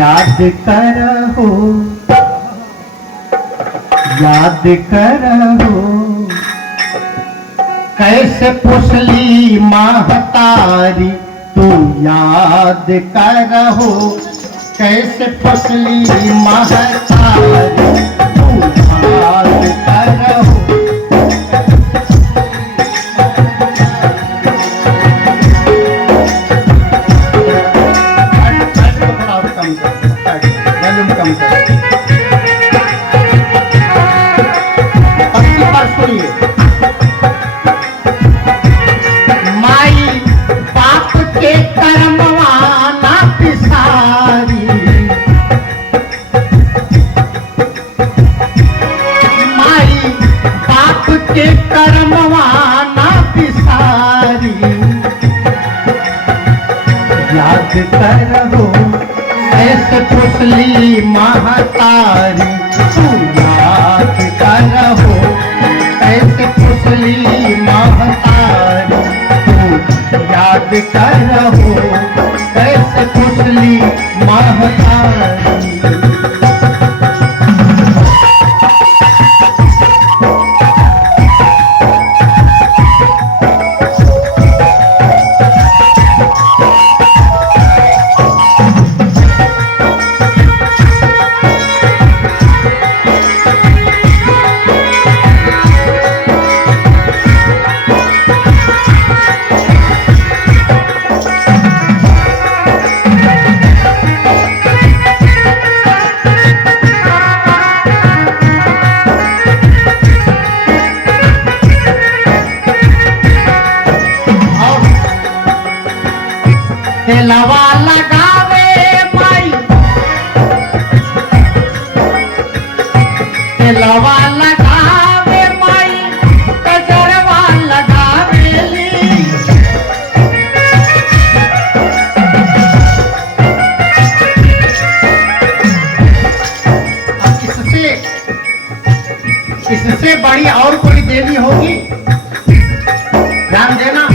याद करहो, याद करहो, कैसे पुसली महतारी तू याद करहो, कैसे पुसली महतारी तू याद करहो। माई बाप के कर्मवाना पिसारी, माई बाप के कर्मवाना पिसारी, याद करहो ऐसे पुसली महतारी तू याद करहो, ऐसे पुसली महतारी तू याद करहो, कैसे पुसली महतारी। तेलवा लगावे माई, तेलवा लगावे माई, कजरवा लगावेली, अब इससे बड़ी और कोई देवी होगी? ध्यान देना।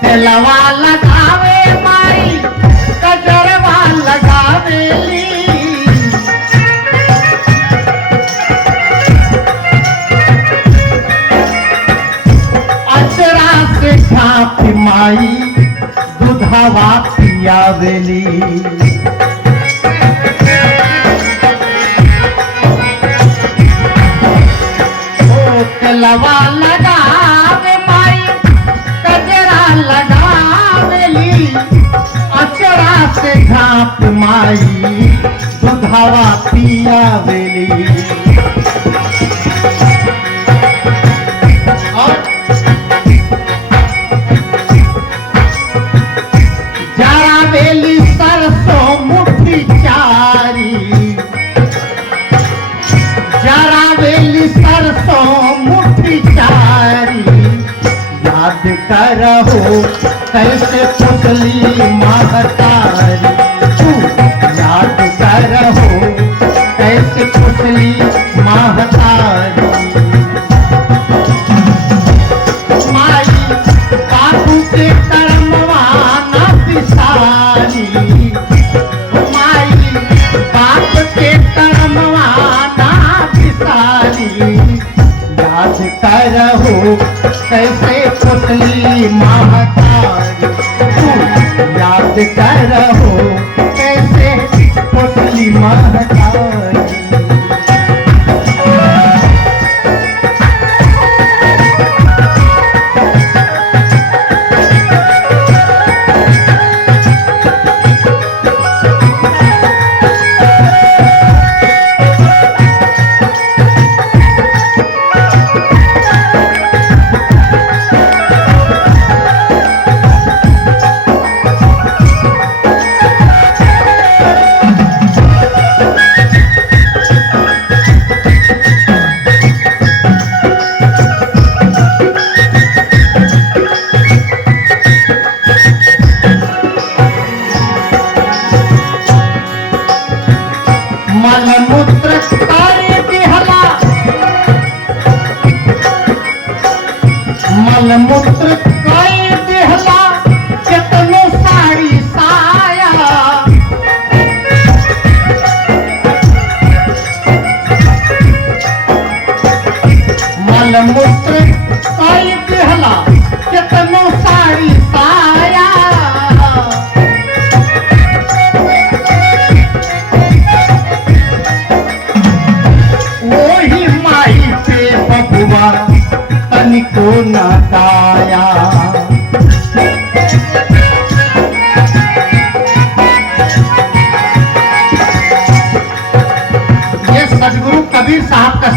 तेलवा लगावे माई, कजरवा लगावेली, अचरा से झाँप माई दूधवा पियावेली, ओ तेलवा लगावे माई, कजरा लगावेली, अचरा से झाँप माई दूधवा पियावेली। जरावेली सरसों मुट्ठी चारी, जरावेली सरसों मुट्ठी चारी, याद करहो कैसे पुसली महतारी तू याद करहो, कैसे पुसली महतारी। माई बापू के कर्मवाना पिसारी, माई बाप के कर्मवाना पिसारी, याद करहो कैसे पुसली महतारी तू याद करहो, कैसे पुसली महतारी।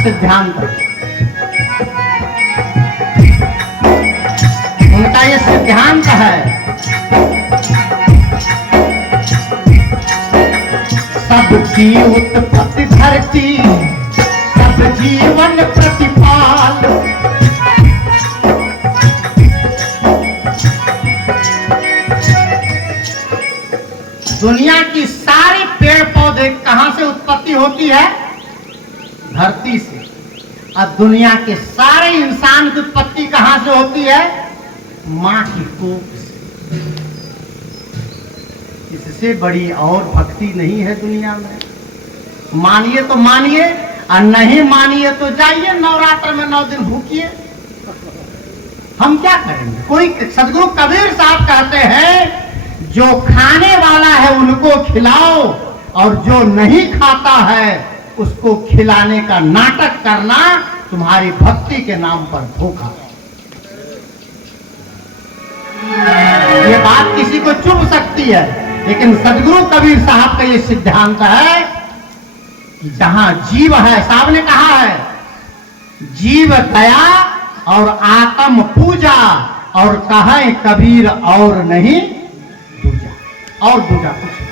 सिद्धांत है। उनका ये सिद्धांत है, सबकी उत्पत्ति धरती, सब जीवन प्रतिपाल। दुनिया की सारी पेड़ पौधे कहां से उत्पत्ति होती है? धरती से। और दुनिया के सारे इंसान की उत्पत्ति कहां से होती है? मां की कोख से। इससे बड़ी और भक्ति नहीं है दुनिया में। मानिए तो मानिए, और नहीं मानिए तो जाइए नवरात्र में 9 दिन भूखिए। हम क्या करेंगे? कोई सदगुरु कबीर साहब कहते हैं, जो खाने वाला है उनको खिलाओ, और जो नहीं खाता है उसको खिलाने का नाटक करना तुम्हारी भक्ति के नाम पर धोखा। ये बात किसी को चुभ सकती है, लेकिन सदगुरु कबीर साहब का ये सिद्धांत है कि जहां जीव है, साहब ने कहा है, जीव दया और आत्म पूजा, और कहे कबीर और नहीं दूजा, और दूजा कुछ नहीं।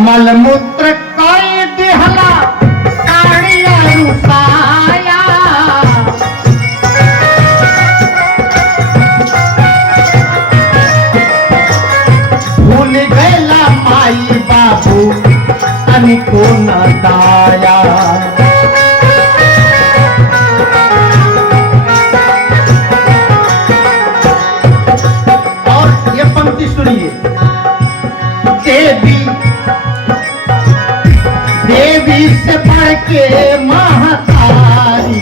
मलमूत्र कोई दिहला साड़िया रुसाया, भूल गैला माई बाबू तनिको न दाया। और ये पंक्ति सुनिए, देवी देवी से बढ़ के महतारी,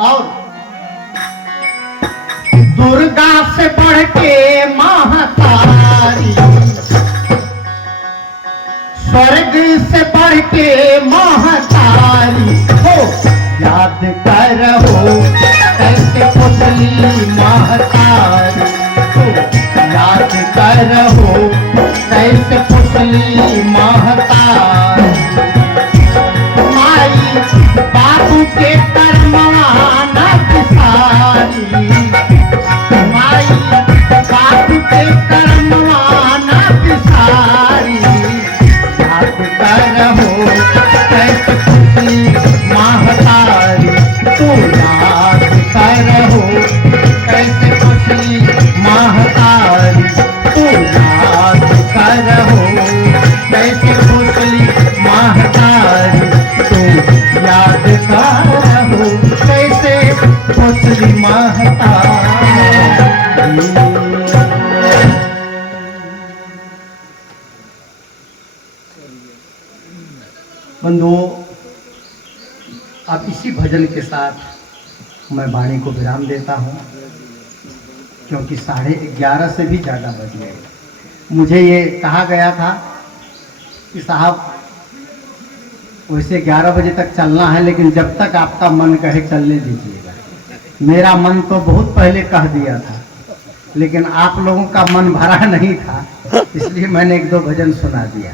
और दुर्गा से बढ़ के महतारी, स्वर्ग से बढ़ के महतारी हो। याद करो कैसे पुतली महतारी हो, याद करो कैसे पुतली महतारी। माई बाबू के कर्मवाना पिसारी, माई बाबू के कर्मवाना पिसारी। याद करो कैसे पुतली महतारी, तू याद करो कैसे पुतली महतारी, तू याद करो कैसे पुतली महतारी, तू याद करो कैसे पुतली महतारी। बंधुओं, अब इसी भजन के साथ मैं वाणी को विराम देता हूँ, क्योंकि 11:30 से भी ज़्यादा बज गए। मुझे ये कहा गया था कि साहब वैसे 11 बजे तक चलना है, लेकिन जब तक आपका मन कहे चलने दीजिएगा। मेरा मन तो बहुत पहले कह दिया था, लेकिन आप लोगों का मन भरा नहीं था, इसलिए मैंने 1-2 भजन सुना दिया।